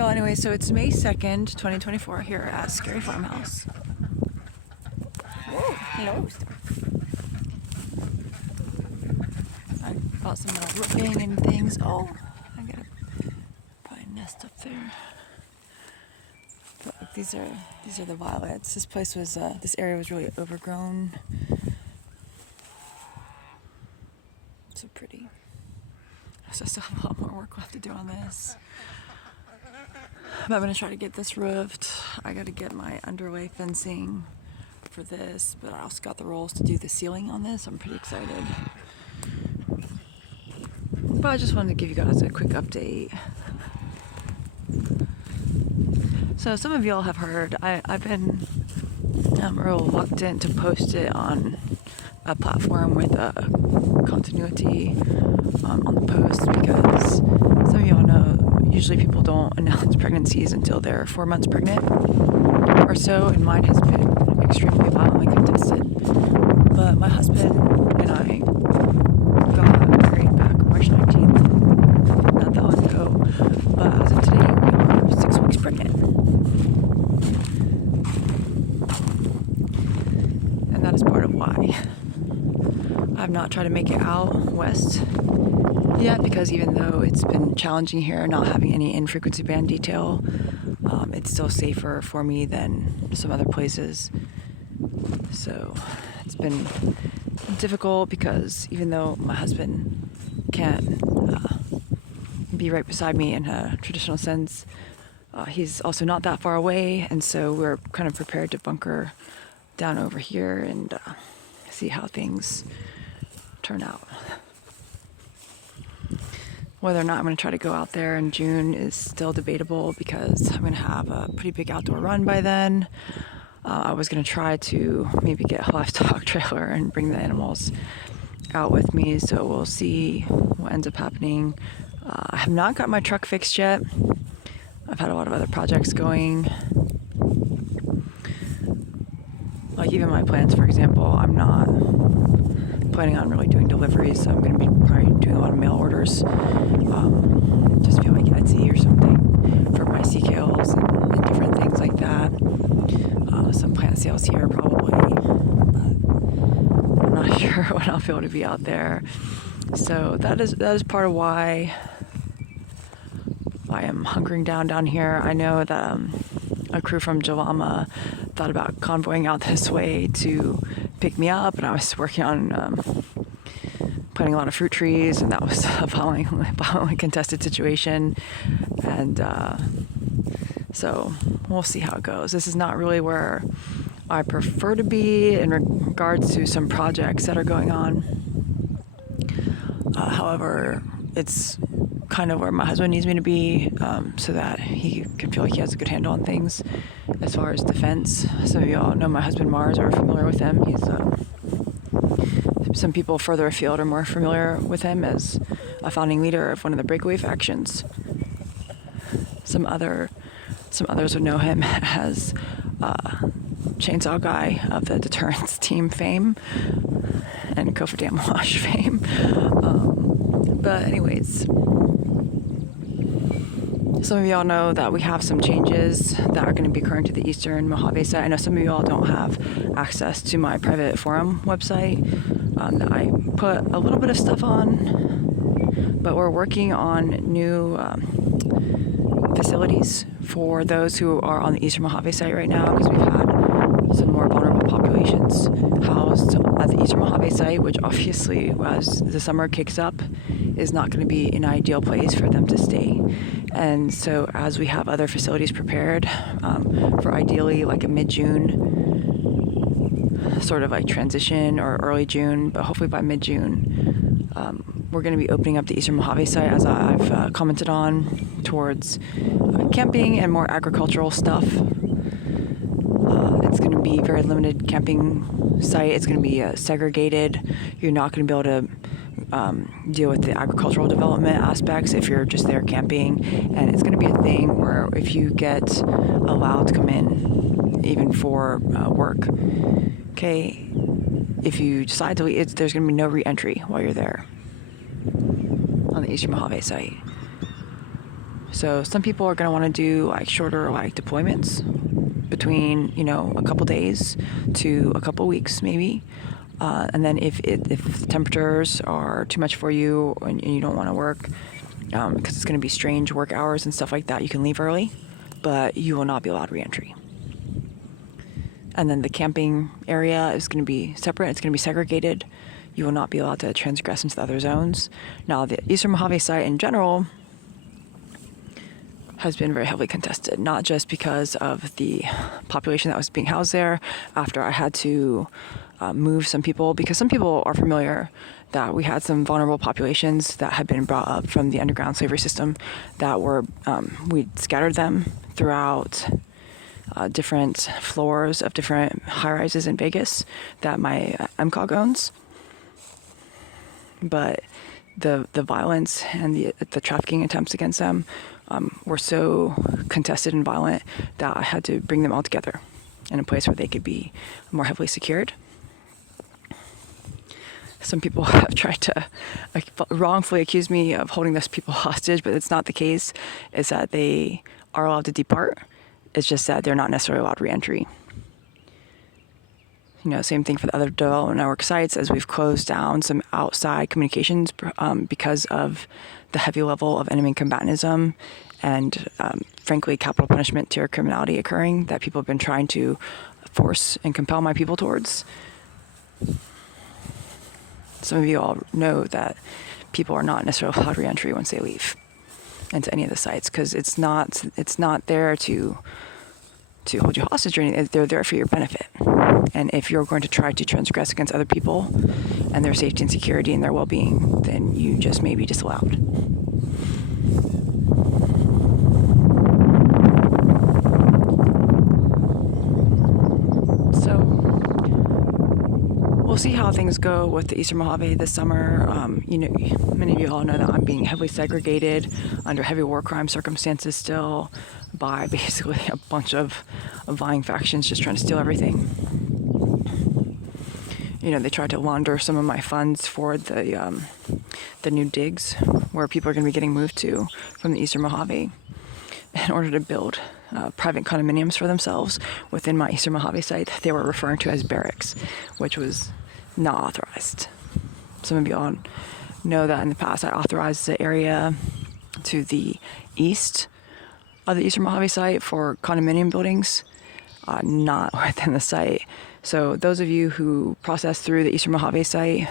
Y'all, anyway, so it's May 2nd, 2024 here at Scary Farmhouse. Whoa, hello. I bought some roofing and things. Oh, I gotta probably nest up there. But look, these are the violets. This place was, this area was really overgrown. So pretty. So I still have a lot more work left to do on this. But I'm gonna try to get this roofed. I gotta get my underlay fencing for this, but I also got the rolls to do the ceiling on this. I'm pretty excited. But I just wanted to give you guys a quick update. So some of y'all have heard, I've been real reluctant to post it on a platform with a continuity on the post because some of y'all know usually people don't announce pregnancies until they're 4 months pregnant or so, and mine has been extremely violently contested. But my husband and I got married back March 19th, not that long ago, but as of today we are 6 weeks pregnant. And that is part of why I've not tried to make it out west yet, because even though it's been challenging here not having any in-frequency band detail, it's still safer for me than some other places. So it's been difficult because even though my husband can't be right beside me in a traditional sense, he's also not that far away, and so we're kind of prepared to bunker down over here and see how things turn out. Whether or not I'm going to try to go out there in June is still debatable because I'm going to have a pretty big outdoor run by then. I was going to try to maybe get a livestock trailer and bring the animals out with me, so we'll see what ends up happening. I have not got my truck fixed yet. I've had a lot of other projects going. Like even my plants, for example, I'm not planning on really doing deliveries, so I'm going to be probably doing a lot of mail orders, just via like Etsy or something for my sea kales and different things like that. Some plant sales here probably, but I'm not sure when I'll be able to be out there. So that is part of why I am hunkering down here. I know that a crew from Jalama thought about convoying out this way to pick me up, and I was working on planting a lot of fruit trees, and that was a violently contested situation, and so we'll see how it goes. This is not really where I prefer to be in regards to some projects that are going on. However, it's kind of where my husband needs me to be, so that he can feel like he has a good handle on things as far as defense. Some of y'all know my husband Mars, or are familiar with him. He's some people further afield are more familiar with him as a founding leader of one of the breakaway factions. Some others would know him as Chainsaw Guy of the Deterrence Team fame and Kofa Damwash fame. But anyways, some of y'all know that we have some changes that are going to be occurring to the Eastern Mojave site. I know some of y'all don't have access to my private forum website that I put a little bit of stuff on, but we're working on new facilities for those who are on the Eastern Mojave site right now, because we've had some more vulnerable populations housed at the Eastern Mojave site, which obviously, as the summer kicks up, is not going to be an ideal place for them to stay. And so as we have other facilities prepared for ideally like a mid-June sort of like transition, or early June, but hopefully by mid-June, we're going to be opening up the Eastern Mojave site, as I've commented on, towards camping and more agricultural stuff. It's going to be very limited camping site. It's going to be segregated. You're not going to be able to deal with the agricultural development aspects if you're just there camping, and it's going to be a thing where if you get allowed to come in even for work, okay, if you decide to leave, there's going to be no re-entry while you're there on the Eastern Mojave site. So some people are going to want to do like shorter like deployments between, a couple days to a couple weeks maybe. And then if the temperatures are too much for you and you don't want to work, because it's going to be strange work hours and stuff like that, you can leave early, but you will not be allowed re-entry. And then the camping area is going to be separate. It's going to be segregated. You will not be allowed to transgress into the other zones. Now, the Eastern Mojave site in general has been very heavily contested, not just because of the population that was being housed there after I had to move some people, because some people are familiar that we had some vulnerable populations that had been brought up from the underground slavery system that were, we scattered them throughout different floors of different high-rises in Vegas that my MCOG owns. But the violence and the trafficking attempts against them were so contested and violent that I had to bring them all together in a place where they could be more heavily secured. Some people have tried to wrongfully accuse me of holding those people hostage, but it's not the case. It's that they are allowed to depart. It's just that they're not necessarily allowed re-entry. Same thing for the other development network sites, as we've closed down some outside communications because of the heavy level of enemy combatantism and, frankly, capital punishment terror criminality occurring that people have been trying to force and compel my people towards. Some of you all know that people are not necessarily allowed re-entry once they leave into any of the sites, because it's not there to hold you hostage or anything. They're there for your benefit. And if you're going to try to transgress against other people and their safety and security and their well-being, then you just may be disallowed. So we'll see how things go with the Eastern Mojave this summer. Many of you all know that I'm being heavily segregated under heavy war crime circumstances still by basically a bunch of vying factions just trying to steal everything. They tried to launder some of my funds for the new digs where people are going to be getting moved to from the Eastern Mojave in order to build private condominiums for themselves within my Eastern Mojave site. They were referring to as barracks, which was not authorized. Some of you all know that in the past I authorized the area to the east of the Eastern Mojave site for condominium buildings, not within the site. So those of you who process through the Eastern Mojave site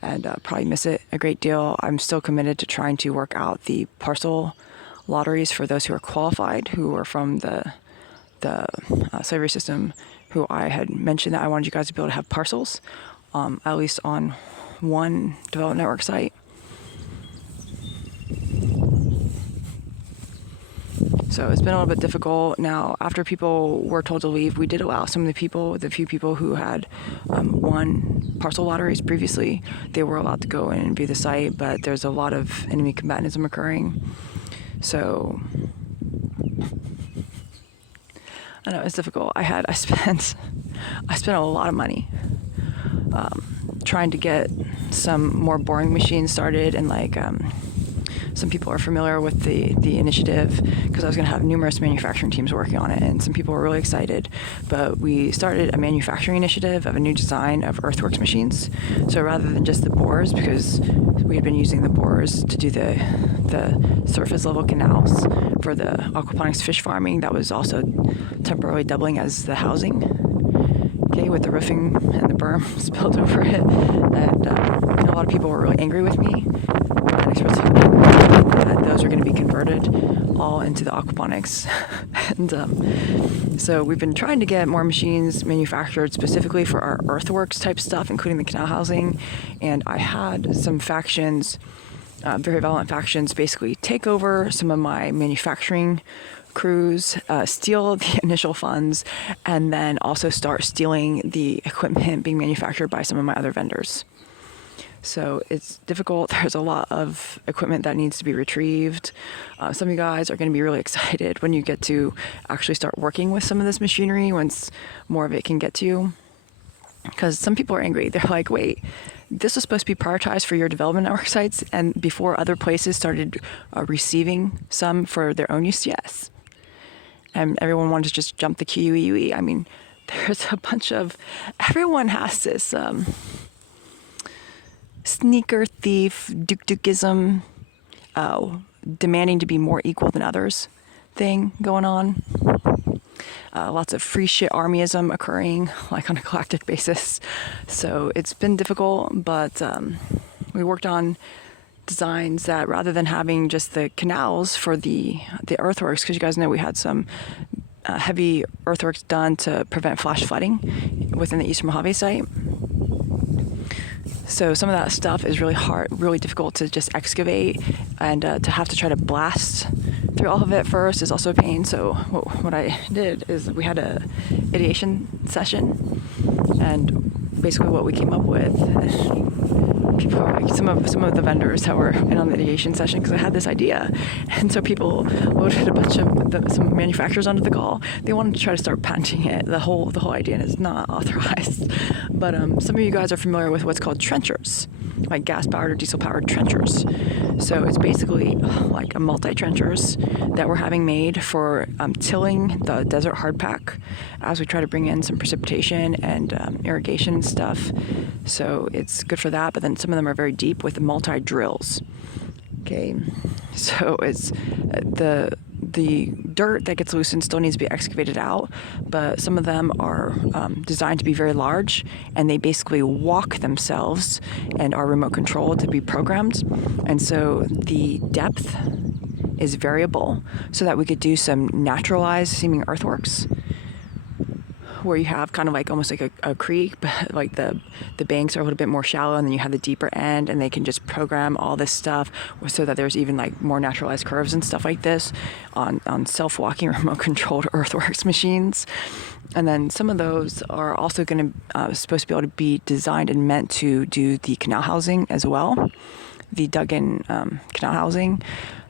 and probably miss it a great deal, I'm still committed to trying to work out the parcel lotteries for those who are qualified, who are from the slavery system, who I had mentioned that I wanted you guys to be able to have parcels, at least on one development network site. So it's been a little bit difficult. Now, after people were told to leave, we did allow some of the few people who had won parcel lotteries previously, they were allowed to go in and view the site, but there's a lot of enemy combatantism occurring. So, I know it's difficult. I spent a lot of money trying to get some more boring machines started, and some people are familiar with the initiative because I was going to have numerous manufacturing teams working on it, and some people were really excited. But we started a manufacturing initiative of a new design of earthworks machines. So rather than just the bores, because we had been using the bores to do the surface level canals for the aquaponics fish farming, that was also temporarily doubling as the housing. Okay, with the roofing and the berm spilled over it, and a lot of people were really angry with me. That those are going to be converted all into the aquaponics. And so we've been trying to get more machines manufactured specifically for our earthworks type stuff, including the canal housing. And I had some factions, very violent factions, basically take over some of my manufacturing crews, steal the initial funds, and then also start stealing the equipment being manufactured by some of my other vendors. So it's difficult. There's a lot of equipment that needs to be retrieved. Some of you guys are going to be really excited when you get to actually start working with some of this machinery once more of it can get to you. Because some people are angry. They're like, wait, this was supposed to be prioritized for your development network sites, and before other places started receiving some for their own use, yes. And everyone wanted to just jump the QUE. I mean, there's a bunch of, everyone has this sneaker thief, Duke-Dukeism, demanding to be more equal than others thing going on. Lots of free shit armyism occurring, like on a galactic basis. So it's been difficult, but we worked on designs that rather than having just the canals for the earthworks, because you guys know we had some heavy earthworks done to prevent flash flooding within the Eastern Mojave site. So some of that stuff is really hard, really difficult to just excavate, and to have to try to blast through all of it first is also a pain. So what I did is we had a ideation session, and basically what we came up with, people are like, some of the vendors that were in on the ideation session, because I had this idea, and so people loaded a bunch of some manufacturers onto the call. They wanted to try to start patenting it, the whole idea, and it's not authorized. But some of you guys are familiar with what's called trenchers, like gas-powered or diesel-powered trenchers. So it's basically like a multi-trenchers that we're having made for tilling the desert hardpack as we try to bring in some precipitation and irrigation and stuff. So it's good for that, but then some of them are very deep with multi-drills. Okay, so it's the dirt that gets loosened still needs to be excavated out, but some of them are designed to be very large, and they basically walk themselves and are remote controlled to be programmed. And so the depth is variable so that we could do some naturalized seeming earthworks where you have kind of like almost like a creek, but like the banks are a little bit more shallow, and then you have the deeper end, and they can just program all this stuff so that there's even like more naturalized curves and stuff like this on self-walking remote controlled earthworks machines. And then some of those are also going to supposed to be able to be designed and meant to do the canal housing as well, the dug-in canal housing,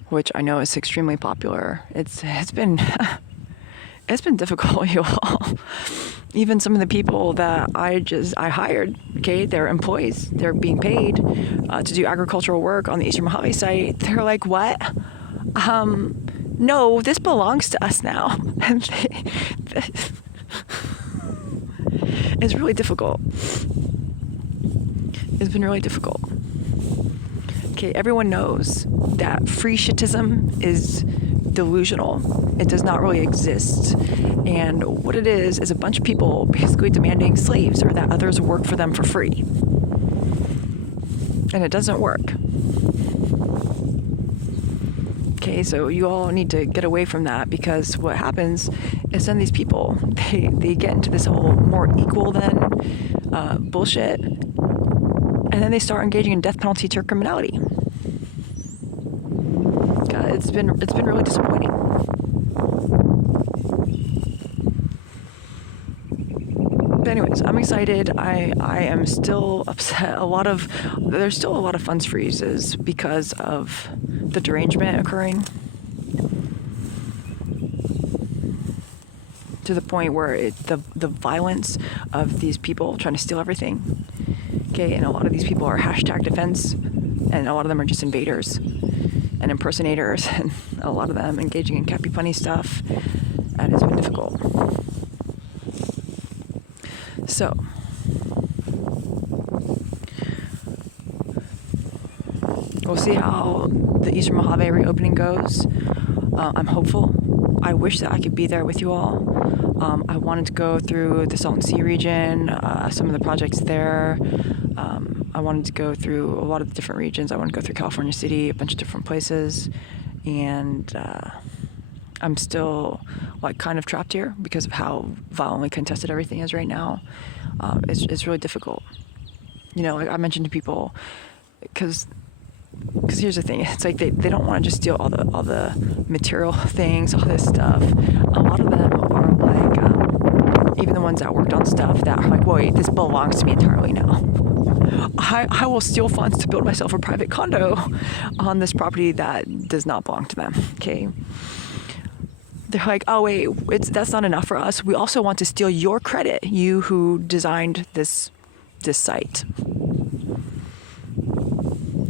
which I know is extremely popular. It's been it's been difficult, you all. Even some of the people that I hired, okay, they're employees, they're being paid to do agricultural work on the Eastern Mojave site. They're like, what? No, this belongs to us now. And it's really difficult. It's been really difficult. Okay, everyone knows that free shitism is delusional. It does not really exist. And what it is a bunch of people basically demanding slaves or that others work for them for free. And it doesn't work. Okay, so you all need to get away from that, because what happens is then these people, they get into this whole more equal than bullshit, and then they start engaging in death penalty tier criminality. It's been really disappointing. But anyways, I'm excited. I am still upset. There's still a lot of funds freezes because of the derangement occurring, to the point where the violence of these people trying to steal everything. Okay, and a lot of these people are hashtag defense, and a lot of them are just invaders and impersonators, and a lot of them engaging in cappy punny stuff, and it's been difficult. So, we'll see how the Eastern Mojave reopening goes. I'm hopeful. I wish that I could be there with you all. I wanted to go through the Salton Sea region, some of the projects there. I wanted to go through a lot of the different regions. I wanted to go through California City, a bunch of different places. And I'm still like kind of trapped here because of how violently contested everything is right now. It's really difficult. You know, like I mentioned to people, because here's the thing, it's like they don't want to just steal all the material things, all this stuff. A lot of them are like, even the ones that worked on stuff that are like, wait, this belongs to me entirely now. I will steal funds to build myself a private condo on this property that does not belong to them, okay? They're like, oh wait, that's not enough for us. We also want to steal your credit, you who designed this site.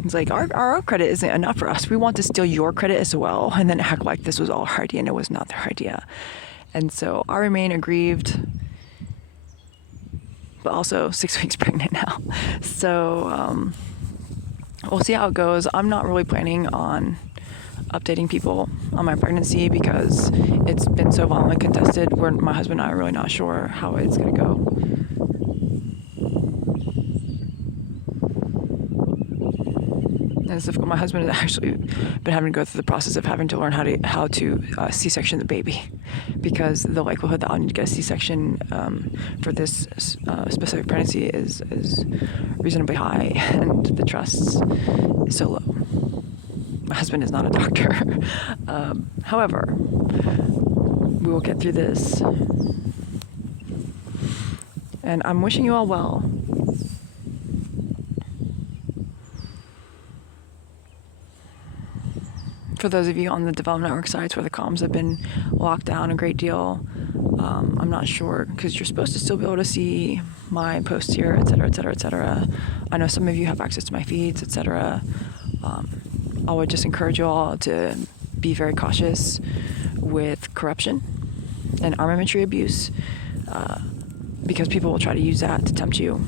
It's like our own credit isn't enough for us. We want to steal your credit as well and then act like this was all our idea and it was not their idea. And so I remain aggrieved, but also 6 weeks pregnant now. So we'll see how it goes. I'm not really planning on updating people on my pregnancy because it's been so violently contested where my husband and I are really not sure how it's going to go. And it's difficult. My husband has actually been having to go through the process of having to learn how to C-section the baby, because the likelihood that I'll need to get a C-section for this specific pregnancy is reasonably high, and the trust is so low. My husband is not a doctor. However, we will get through this, and I'm wishing you all well. For those of you on the development network sites where the comms have been locked down a great deal, I'm not sure, because you're supposed to still be able to see my posts here, etc., etc., etc. I know some of you have access to my feeds, etc. I would just encourage you all to be very cautious with corruption and armamentary abuse, because people will try to use that to tempt you.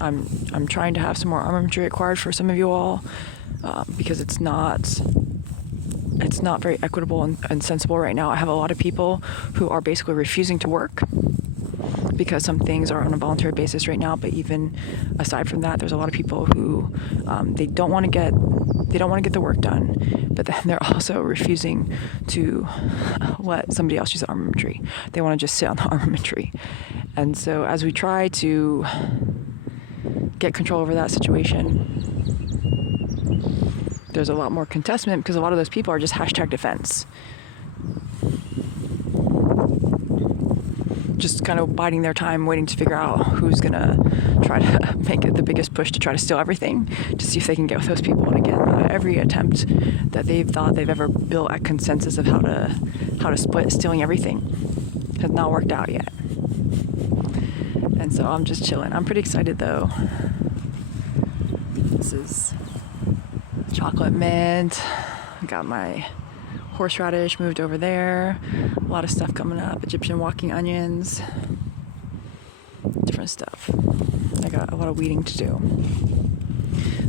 I'm trying to have some more armamentary acquired for some of you all, because it's not very equitable and sensible right now. I have a lot of people who are basically refusing to work because some things are on a voluntary basis right now. But even aside from that, there's a lot of people who they don't want to get the work done, but then they're also refusing to let somebody else use the armamentary. They want to just sit on the armamentary. And so as we try to get control over that situation, there's a lot more contestment because a lot of those people are just #defense. Just kind of biding their time, waiting to figure out who's going to try to make it the biggest push to try to steal everything, to see if they can get with those people. And again, every attempt that they've thought they've ever built a consensus of how to split stealing everything has not worked out yet. And so I'm just chilling. I'm pretty excited though. This is chocolate mint. I got my horseradish moved over there. A lot of stuff coming up. Egyptian walking onions. Different stuff. I got a lot of weeding to do.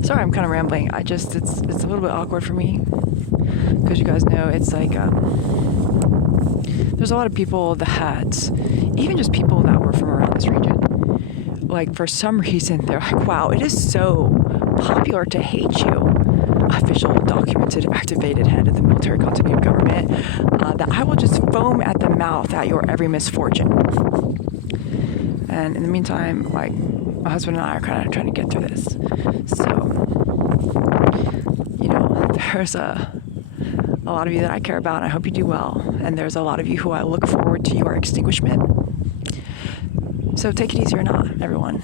Sorry, I'm kind of rambling. It's a little bit awkward for me because you guys know it's like there's a lot of people that, even just people that were from around this region, like for some reason they're like, wow, it is so popular to hate you, official, documented, activated head of the military continuity of government, that I will just foam at the mouth at your every misfortune. And in the meantime, like, my husband and I are kind of trying to get through this. So, there's a lot of you that I care about, and I hope you do well. And there's a lot of you who I look forward to your extinguishment. So take it easy or not, everyone.